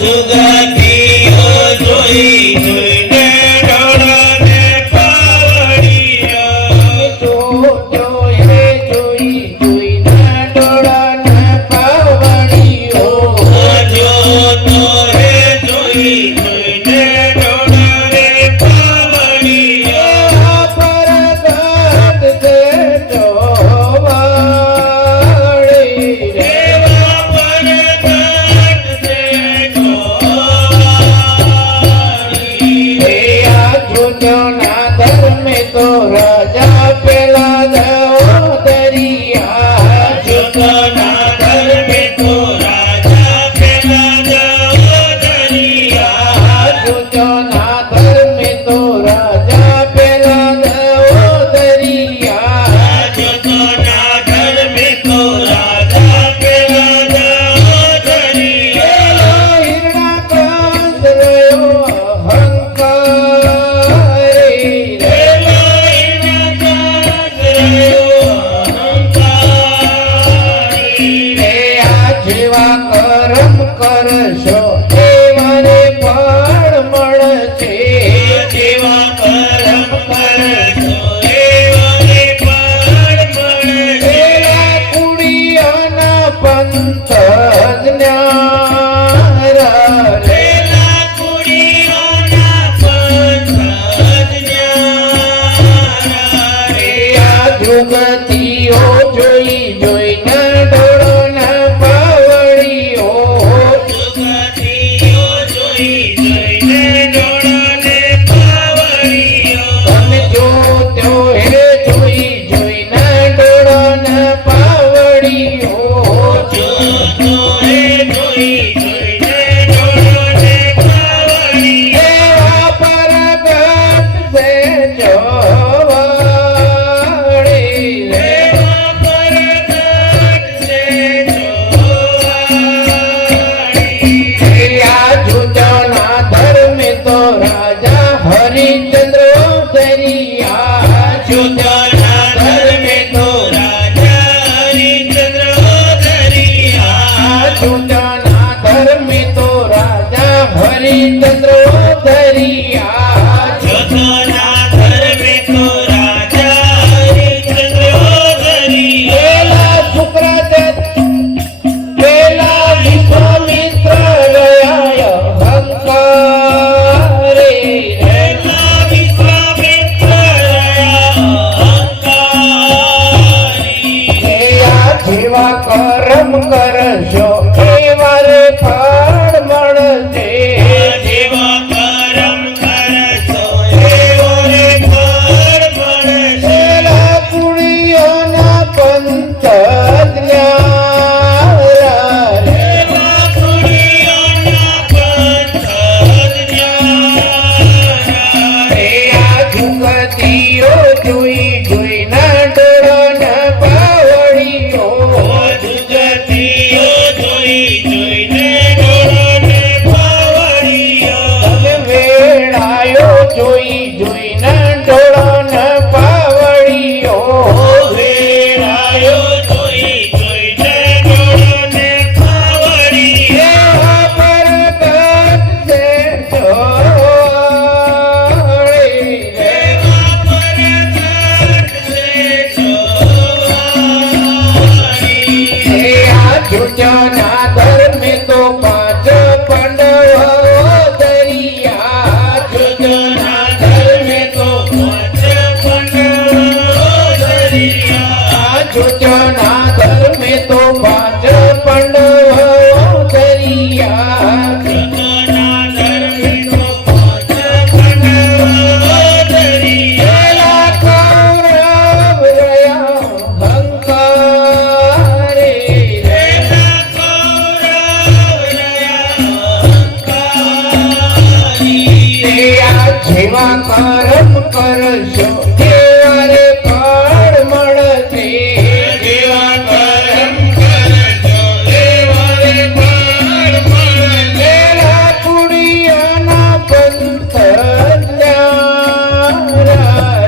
જુગતીઓ જોઈ જોઈને ડોળાને પાવડિયા જોયો હે જોઈ જોઈને ડોળાને પાવડિયો જોતો હે જોઈ જોઈને ડોળાને પાવડિયા પરગટ છે જોવાળી દેવા પરગટ છે જોવાળી હે આ જોજોના ધર્મે તો રાજા પેલા દરિયા જોતના ધર્મે તો રાજા પેલા દરિયા જોજોના ધર્મે તો રાજા પેલા દરિયા જોતના ધર્મે તો રાજા પેલા દરિયા હિરણાકાંત રહ્યો અહંકારી રે આ જેવા કરમ કરશો એવાને ફળ મળશે જેવા કરમ કરશો એવાને ફળ મળશે એવા કુડિયાના પંથ જ્ઞારા રે પેલા કુડીઓના પંથ જ્ઞાના રે આ જુગતીઓ જોઈ જોઈને ડોળોના પાવડીઓ જુગતીઓ જોઈ જોઈને ડોળાને પાવડિયો તમે જોત્યો હે જોઈ જોઈને ડોળોના પાવડીઓ જોતો હે જોઈ જોઈને ડોળાને પાવડિયો એવા પરગટ છે જોવાળી રે દેવા પરગટ છે જોવાળી આ જુજોના ધર્મે તો રાજા હરિચંદ્ર દરિયા જોતના ધર્મે તો રાજા હરિચંદ્ર દરિયા જુજોના ધર્મે તો રાજા હરિચંદ્ર દરિયા જોતના ધર્મે તો રાજા હરિચંદ્ર દરિયા પેલા શુક્રદત્ત પેલા વિશ્વામિત્ર ગયા અહંકારી રે પેલા વિશ્વામિત્ર અહંકારી આ જેવા કરમ કરશો એવા રે ફળ મળશે જેવા કરમ કરશો એવો રે ફળ મળશે પેલા પુણ્યોના પંચ જ્ઞારા રે એવા પુણ્યોના પંથ જ્ઞાના રે આ જુગતીઓ જોઈ જોઈને ડોળોના પાવડીઓ જુગતીઓ જોઈ જોઈને ડોળાને પાવડિયો તમે વેળાયો જોઈ જોઈને ડોળોના પાવડીઓ વેરાયો જોઈ જોઈને ડોળાને પાવડિયો એવા પરગટ છે જોવાળી રે દેવા પરગટ છે જોવાળી આ જુજોના ધર્મે તો પાંચ પાંડવો દરિયા જોતના ધર્મે તો પાંચ પાંડવો દરિયા જુજોના ધર્મે તો પાંચ પાંડવો દરિયા જોતના ધર્મે તો પાંચ પાંડવો દરિયા પેલા કૌરવ રહ્યા અહંકારી રે પેલા કૌરવ રહ્યા અહંકારી આ જેવા કરમ કરશો એવા રે ફળ મળશે જેવા કરમ કરશો એવા રે ફળ મળશે પેલા પુણ્યોના પંથ જ્ઞારા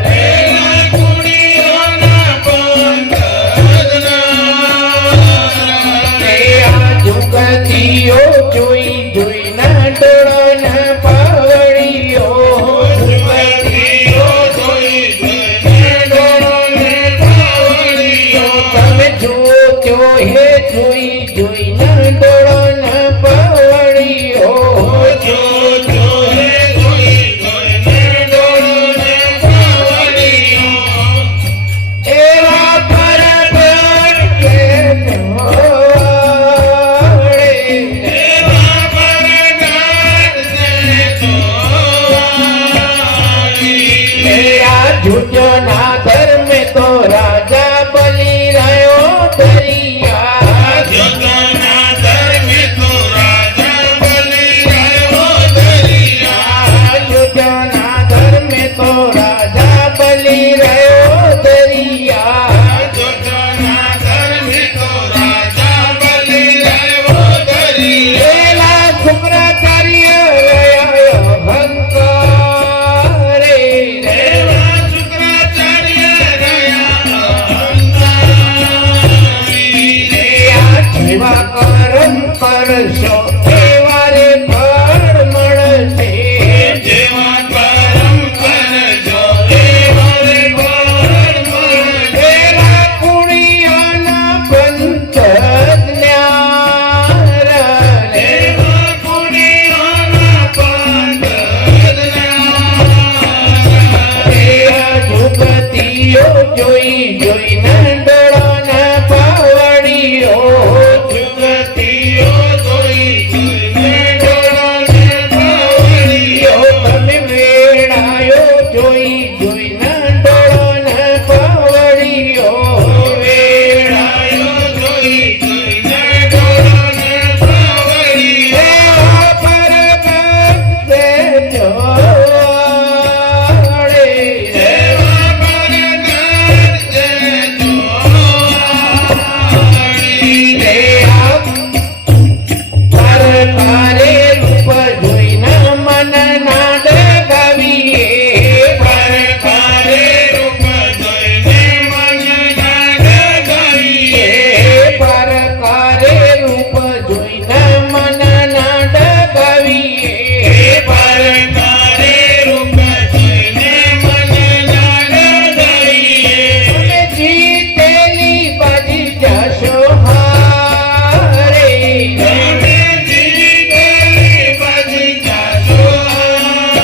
રે પેલા કુડીઓના પંથ જ્ઞાના રે આ જુગતીઓ જોઈ જોઈને કરશો એવા રે ફળ મળશે જેવા કર્મ કરશો એવા રે ફળ મળશે. એવા પુણ્યના પંથ જ્ઞાન રે એવા પુણ્યના પંથ જુગતીઓ જોઈ જોઈને ડોળાના પાવડીઓ જુગતીઓ જોઈ જોઈને ડોળાને પાવડીઓ. તમે વેળાયો જોઈ જોઈને ડોળાના પાવડીઓ વેળાયો જોઈ જોઈને ડોળાને પાવડીઓ. એવા પરગતે જોડે એવા પરગટ છે જોડી. પરકારે રૂપ જોઈને મન નાદ ગાવીએ પરકારે રૂપ જોઈને મન નાદ ગાવીએ. પરકારે રૂપ જોઈને મન નાદ ગાવીએ પરકારે રૂપ જોઈને મન નાદ ગાવીએ. તમે જીતેલી બાજી જશો હારે તમે જીતેલી બાજી જાશો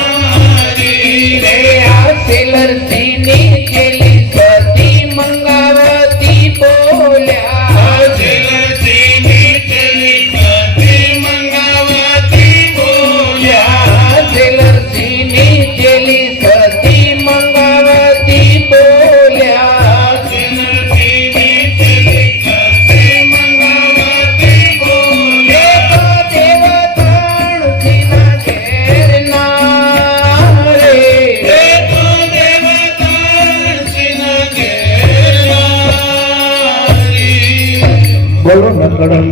હારી. રે આ સેલરસીની ચેલી સતી મંગાવતી બોલ્યા જલસીની ચલી સતી મંગાવતી બોલ્યા. સેલરસીની ચેલી સતી મંગાવતી બોલ્યા જલસીની ચલી સતી મંગાવતી બોલ્યા. એ તો દેવતાણ સિના ઘેર એ તો દેવતાણ સિના ઘેર નારી. બોલો નકડમ